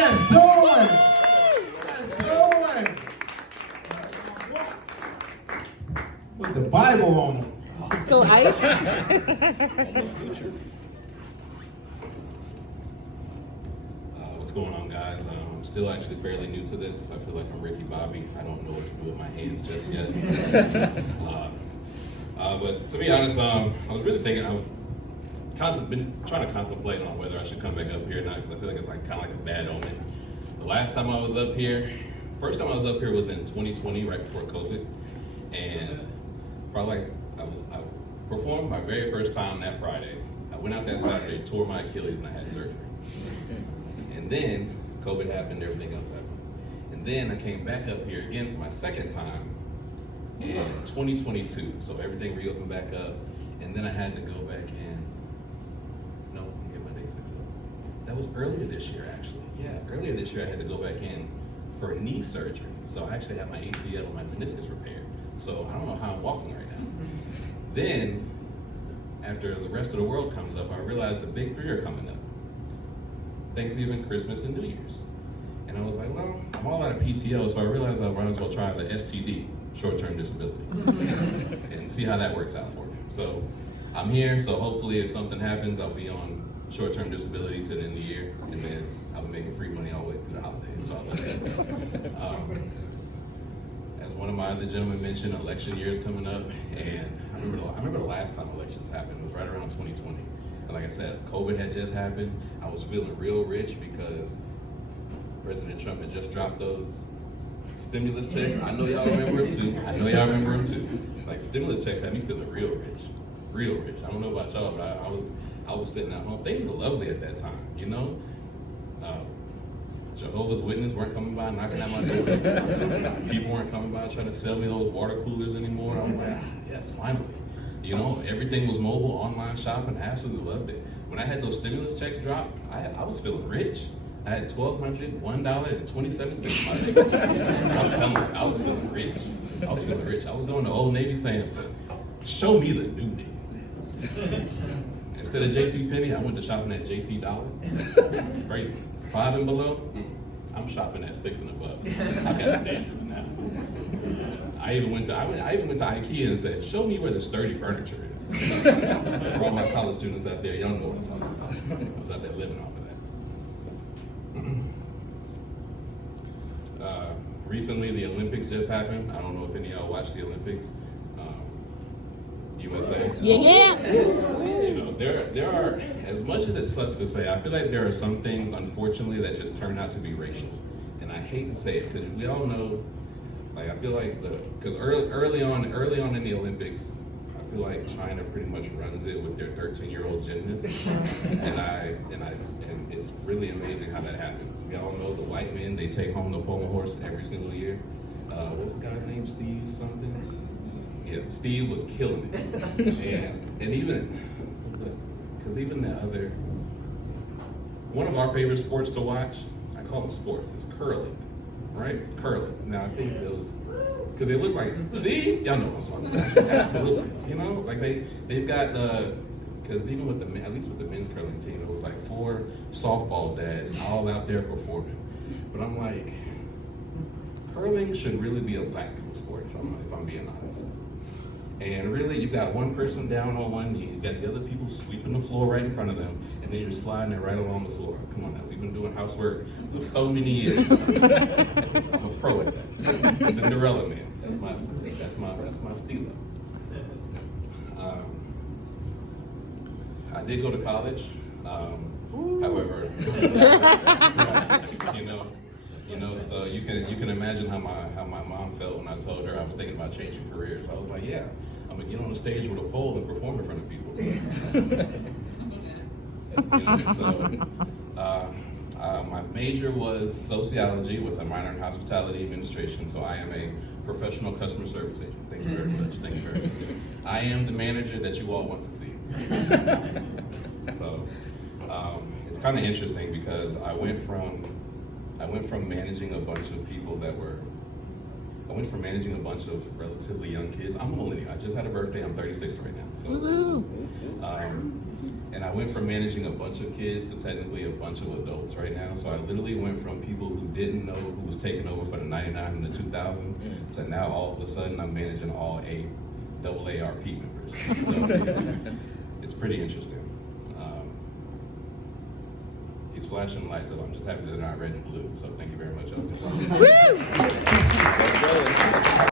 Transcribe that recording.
Let's do it. Let's do it. With the Bible on them. Still ice? What's going on, guys? I'm still actually fairly new to this. I feel like I'm Ricky Bobby. I don't know what to do with my hands just yet. But to be honest, I was really thinking, been trying to contemplate on whether I should come back up here or not, because I feel like it's like kind of like a bad omen. The last time I was up here, first time I was up here was in 2020, right before COVID, and probably like I performed my very first time that Friday. I went out that Saturday, tore my Achilles, and I had surgery. And then COVID happened, everything else happened. And then I came back up here again for my second time in 2022. So everything reopened back up, and then I had to go back in. No, I get my dates mixed up. That was earlier this year, actually. Yeah, earlier this year I had to go back in for knee surgery. So I actually had my ACL and my meniscus repaired. So I don't know how I'm walking right now. Then, after the rest of the world comes up, I realized the big three are coming up. Thanksgiving, Christmas, and New Year's. And I was like, well, I'm all out of PTO, so I realized I might as well try the STD, short-term disability, and see how that works out for me. So I'm here, so hopefully if something happens, I'll be on short-term disability to the end of the year, and then I'll be making free money all the way through the holidays. So I'll let that. As one of my other gentlemen mentioned, election year is coming up, and I remember the last time elections happened. It was right around 2020. And like I said, COVID had just happened. I was feeling real rich because President Trump had just dropped those stimulus checks. I know y'all remember them too. Like, stimulus checks had me feeling real rich, real rich. I don't know about y'all, but I was sitting at home. Things were lovely at that time, you know? Jehovah's Witnesses weren't coming by knocking at my door. People weren't coming by trying to sell me those water coolers anymore. I was like, yes, finally. You know, everything was mobile, online shopping. I absolutely loved it. When I had those stimulus checks drop, I was feeling rich. I had $1,201.27 in my bank. I'm telling you, I was feeling rich. I was going to Old Navy saying, show me the new me. Instead of JCPenney, I went to shopping at JC Dollar. Crazy. 5 and below, I'm shopping at 6 and above. I got standards now. I even went to IKEA and said, show me where the sturdy furniture is. For all my college students out there, y'all know what I'm talking about. I was out there living off of that. Recently, the Olympics just happened. I don't know if any of y'all watched the Olympics. USA. Yeah. You know, there are, as much as it sucks to say, I feel like there are some things, unfortunately, that just turn out to be racial. And I hate to say it, because we all know, like, I feel like because early on in the Olympics, I feel like China pretty much runs it with their 13-year-old gymnasts. and it's really amazing how that happens. We all know the white men, they take home the pole horse every single year. What's the guy's name? Steve something? Yeah, Steve was killing it. and even, because even the other, one of our favorite sports to watch, I call them sports, is curling, right? Curling. Now I think those, because they look like, see? Y'all know what I'm talking about. Absolutely. You know, like they've got, because even with at least with the men's curling team, it was like 4 softball dads all out there performing. But I'm like, curling should really be a black people's sport, if I'm being honest. And really, you've got one person down on one knee, you've got the other people sweeping the floor right in front of them, and then you're sliding it right along the floor. Come on now, we've been doing housework for so many years. I'm a pro at that. Cinderella man, that's my stilo. I did go to college, however, you know, so you can imagine how my mom felt when I told her I was thinking about changing careers. I was like, yeah, I'm gonna get on the stage with a pole and perform in front of people. My major was sociology with a minor in hospitality administration. So I am a professional customer service agent. Thank you very much. Thank you very much. I am the manager that you all want to see. So it's kind of interesting because I went from managing a bunch of people I went from managing a bunch of relatively young kids. I'm a millennial. I just had a birthday. I'm 36 right now. So, And I went from managing a bunch of kids to technically a bunch of adults right now. So I literally went from people who didn't know who was taking over for the 99 and the 2000 to now all of a sudden I'm managing all AARP members. So it's pretty interesting. He's flashing lights up. I'm just happy that they're not red and blue. So thank you very much.